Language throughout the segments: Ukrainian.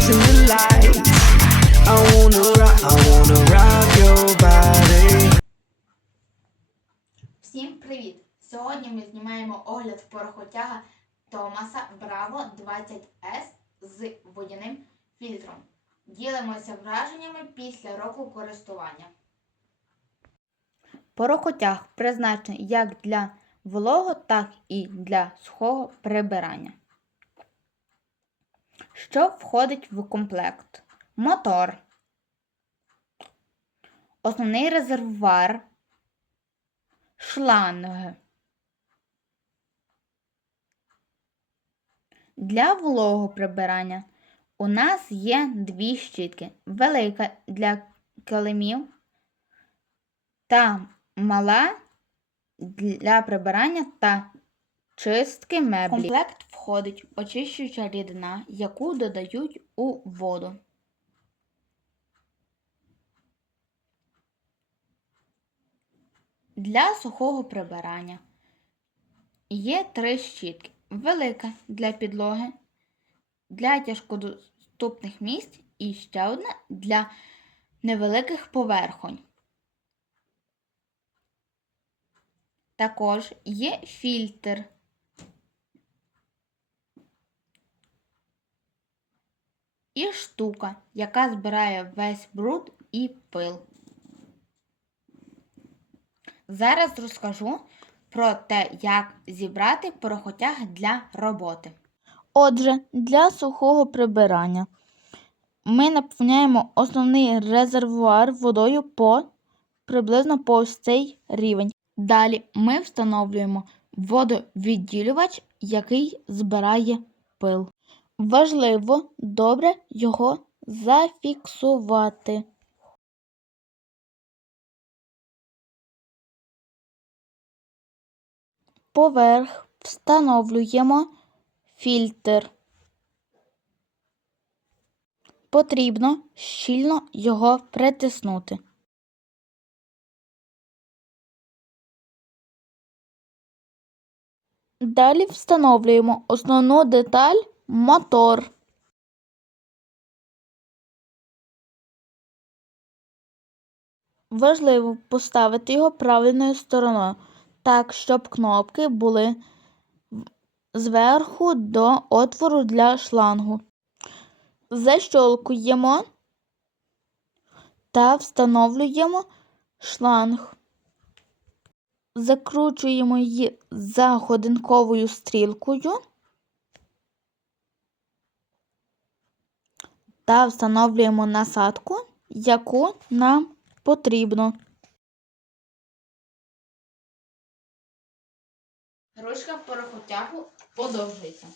dancing the lights. I wanna rock, I wanna rock your body. Всім привіт! Сьогодні ми знімаємо огляд порохотяга Томаса Браво 20S з водяним фільтром. Ділимося враженнями після року користування. Порохотяг призначений як для вологого, так і для сухого прибирання. Що входить в комплект? Мотор, основний резервуар, шланги. Для вологого прибирання у нас є дві щітки. Велика для килимів та мала для прибирання та чистки меблі. Комплект входить очищуюча рідина, яку додають у воду. Для сухого прибирання є три щітки. Велика для підлоги, для тяжкодоступних місць і ще одна для невеликих поверхонь. Також є фільтр. І штука, яка збирає весь бруд і пил. Зараз розкажу про те, як зібрати порохотяг для роботи. Отже, для сухого прибирання ми наповняємо основний резервуар водою по приблизно по цей рівень. Далі ми встановлюємо водовідділювач, який збирає пил. Важливо добре його зафіксувати. Поверх встановлюємо фільтр. Потрібно щільно його притиснути. Далі встановлюємо основну деталь мотор. Важливо поставити його правильною стороною, так, щоб кнопки були зверху до отвору для шлангу. Защолкуємо та встановлюємо шланг. Закручуємо її за годинковою стрілкою та встановлюємо насадку, яку нам потрібно. Ручка порохотягу подовжується.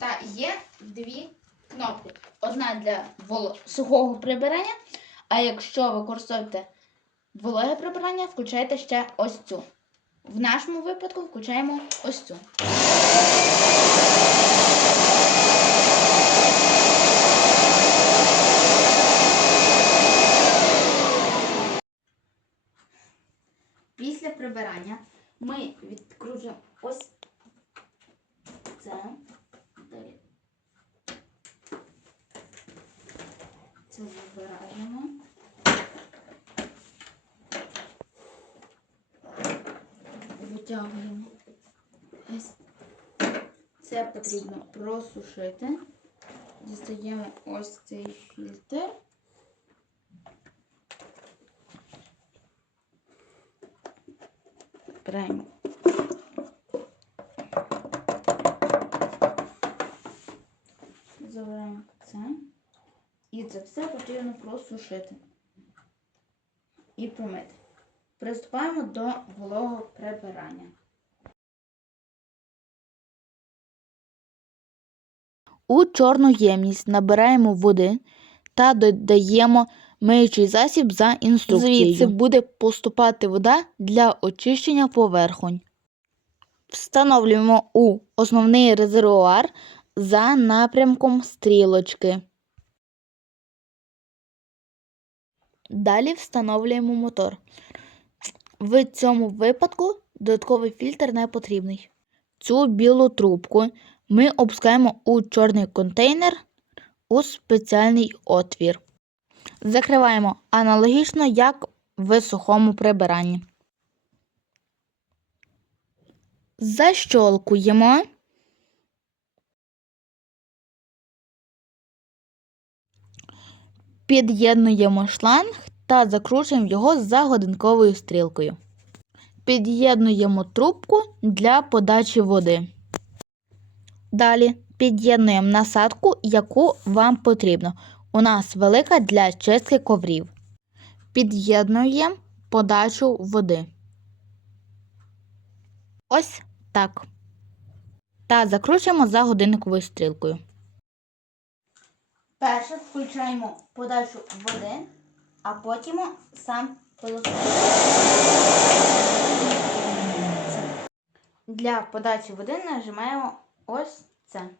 Та є дві кнопки. Одна для сухого прибирання, а якщо використовуєте вологе прибирання, включайте ще ось цю. В нашому випадку включаємо ось цю. Після прибирання ми відкручуємо ось це. Це забираємо. Витягуємо. Ось. Це потрібно просушити. Дістаємо ось цей фільтр. Беремо. Забираємо це. І це все потрібно просушити і промити. Приступаємо до вологого прибирання. У чорну ємність набираємо води та додаємо миючий засіб за інструкцією. Звідси буде поступати вода для очищення поверхонь. Встановлюємо у основний резервуар за напрямком стрілочки. Далі встановлюємо мотор. В цьому випадку додатковий фільтр не потрібний. Цю білу трубку ми опускаємо у чорний контейнер у спеціальний отвір. Закриваємо аналогічно, як в сухому прибиранні. Защолкуємо. Під'єднуємо шланг та закручуємо його за годинковою стрілкою. Під'єднуємо трубку для подачі води. Далі під'єднуємо насадку, яку вам потрібно. У нас велика для чистки коврів. Під'єднуємо подачу води. Ось так. Та закручуємо за годинниковою стрілкою. Перше включаємо подачу води, а потім сам пилосос. Для подачі води нажимаємо ось це.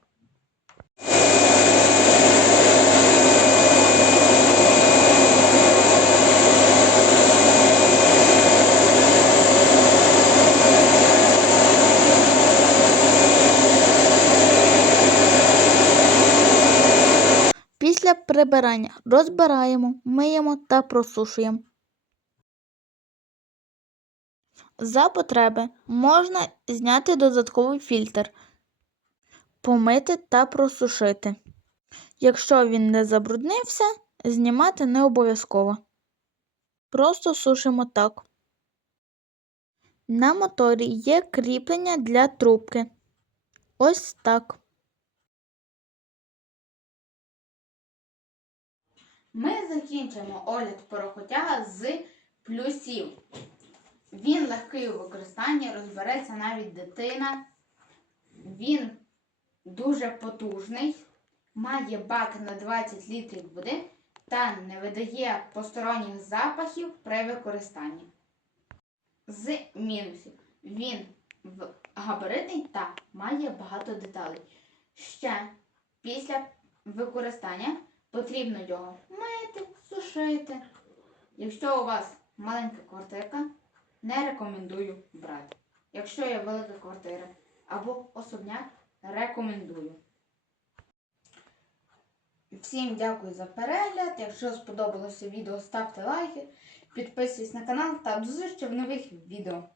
Після прибирання розбираємо, миємо та просушуємо. За потреби можна зняти додатковий фільтр, помити та просушити. Якщо він не забруднився, знімати не обов'язково. Просто сушимо так. На моторі є кріплення для трубки. Ось так. Ми закінчимо огляд порохотяга з плюсів. Він легкий у використанні, розбереться навіть дитина. Він дуже потужний, має бак на 20 літрів води та не видає посторонніх запахів при використанні. З мінусів він габаритний та має багато деталей. Ще після використання потрібно його мити, сушити. Якщо у вас маленька квартирка, не рекомендую брати. Якщо є велика квартира або особняк, рекомендую. Всім дякую за перегляд. Якщо сподобалося відео, ставте лайки, підписуйтесь на канал та до зустрічі в нових відео.